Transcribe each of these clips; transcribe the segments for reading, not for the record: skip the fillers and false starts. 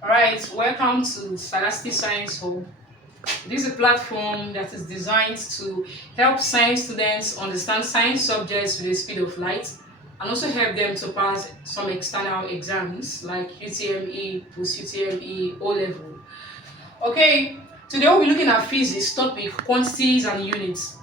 Alright, welcome to Scholastic Science Hub. This is a platform that is designed to help science students understand science subjects with the speed of light and also help them to pass some external exams like UTME, post UTME, O level. Okay, today we'll be looking at physics topic quantities and units.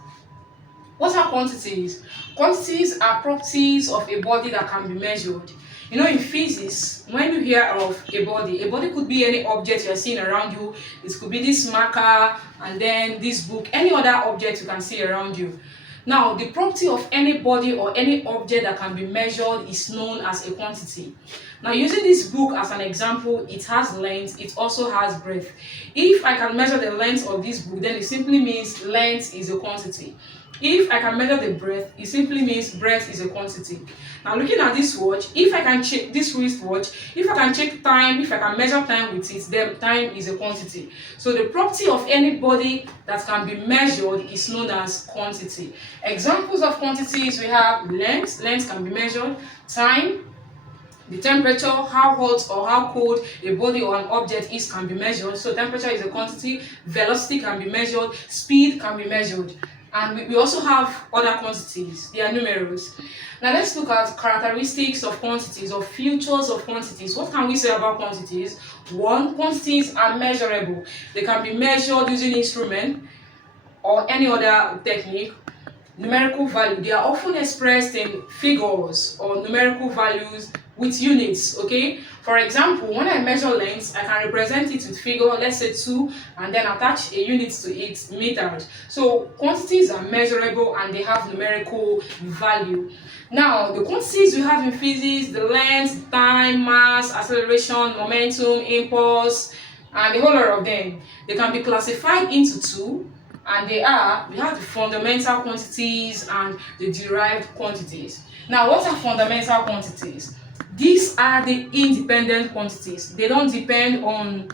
What are quantities? Quantities are properties of a body that can be measured. You know, in physics, when you hear of a body could be any object you're seeing around you. It could be this marker and then this book, any other object you can see around you. Now, the property of any body or any object that can be measured is known as a quantity. Now, using this book as an example, it has length, it also has breadth. If I can measure the length of this book, then it simply means length is a quantity. If I can measure the breadth, it simply means breadth is a quantity. Now, looking at this watch, if I can check this wristwatch, if I can check time, if I can measure time with it, then time is a quantity. So the property of any body that can be measured is known as quantity. Examples of quantities, we have length. Length can be measured. Time, the temperature, how hot or how cold a body or an object is can be measured. So temperature is a quantity. Velocity can be measured. Speed can be measured. And we also have other quantities. They are numerals. Now let's look at characteristics of quantities or features of quantities. What can we say about quantities? One, quantities are measurable. They can be measured using instrument or any other technique. Numerical value, they are often expressed in figures or numerical values with units. Okay, for example, when I measure length, I can represent it with figure, let's say 2, and then attach a unit to it, meters. So quantities are measurable and they have numerical value. Now, the quantities we have in physics, the length, time, mass, acceleration, momentum, impulse, and the whole lot of them, they can be classified into two. And we have the fundamental quantities and the derived quantities. Now, what are fundamental quantities? These are the independent quantities. They don't depend on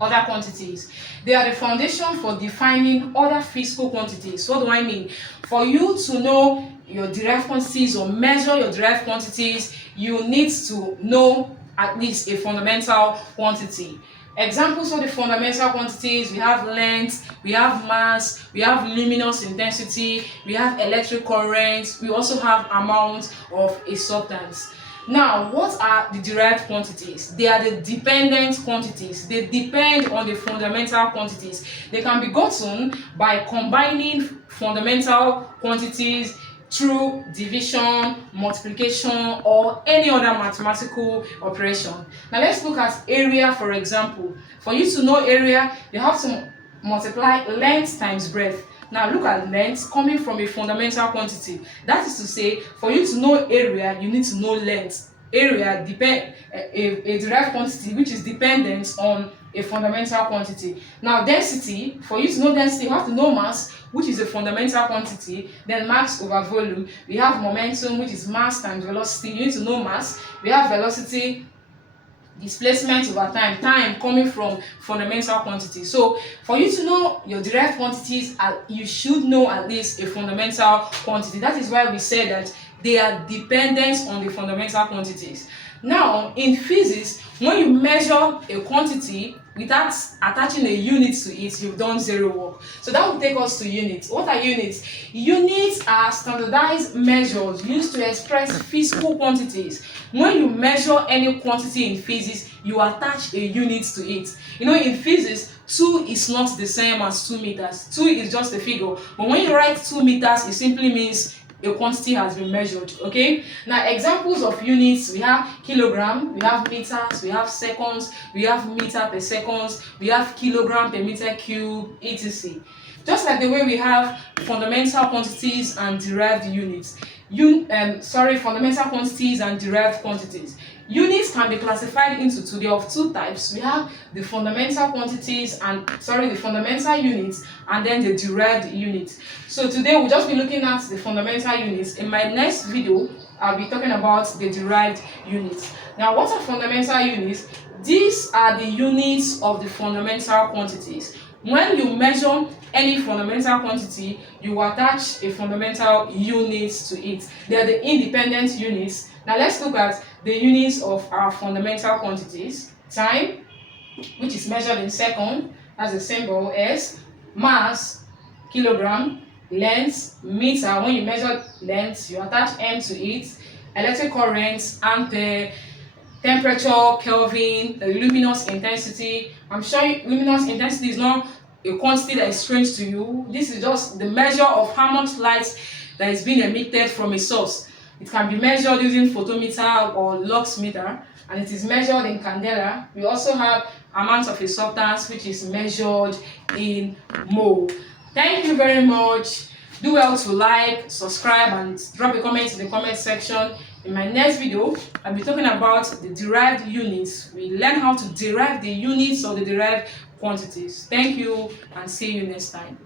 other quantities. They are the foundation for defining other physical quantities. What do I mean? For you to know your derived quantities or measure your derived quantities, you need to know at least a fundamental quantity. Examples of the fundamental quantities, we have length, we have mass, we have luminous intensity, we have electric current, we also have amount of a substance. Now, what are the derived quantities? They are the dependent quantities. They depend on the fundamental quantities. They can be gotten by combining fundamental quantities through division, multiplication, or any other mathematical operation. Now let's look at area, for example. For you to know area, you have to multiply length times breadth. Now look at length coming from a fundamental quantity. That is to say, for you to know area, you need to know length. Area depend a derived quantity which is dependent on a fundamental quantity. Now density, for you to know density, you have to know mass, which is a fundamental quantity, then mass over volume. We have momentum, which is mass times velocity. You need to know mass. We have velocity, displacement over time, time coming from fundamental quantity. So for you to know your derived quantities, you should know at least a fundamental quantity. That is why we say that they are dependent on the fundamental quantities. Now, in physics, when you measure a quantity without attaching a unit to it, you've done zero work. So that will take us to units. What are units? Units are standardized measures used to express physical quantities. When you measure any quantity in physics, you attach a unit to it. You know, in physics, 2 is not the same as 2 meters. 2 is just a figure. But when you write 2 meters, it simply means a quantity has been measured. Okay, now examples of units, we have kilogram, we have meters, we have seconds, we have meter per seconds, we have kilogram per meter cube, etc. Just like the way we have fundamental quantities and derived units. Fundamental quantities and derived quantities. Units can be classified into two. They are of two types. We have the fundamental quantities and the fundamental units, and then the derived units. So today we'll just be looking at the fundamental units. In my next video, I'll be talking about the derived units. Now, what are fundamental units? These are the units of the fundamental quantities. When you measure any fundamental quantity, you attach a fundamental unit to it. They are the independent units. Now let's look at the units of our fundamental quantities. Time, which is measured in second, that's the symbol S, mass, kilogram, length, meter, when you measure length, you attach M to it, electric current, ampere, temperature, Kelvin, luminous intensity. I'm sure luminous intensity is not a quantity that is strange to you. This is just the measure of how much light that is being emitted from a source. It can be measured using photometer or lux meter, and it is measured in candela. We also have amount of a substance, which is measured in mole. Thank you very much. Do well to like, subscribe, and drop a comment in the comment section. In my next video, I'll be talking about the derived units. We learn how to derive the units of the derived quantities. Thank you, and see you next time.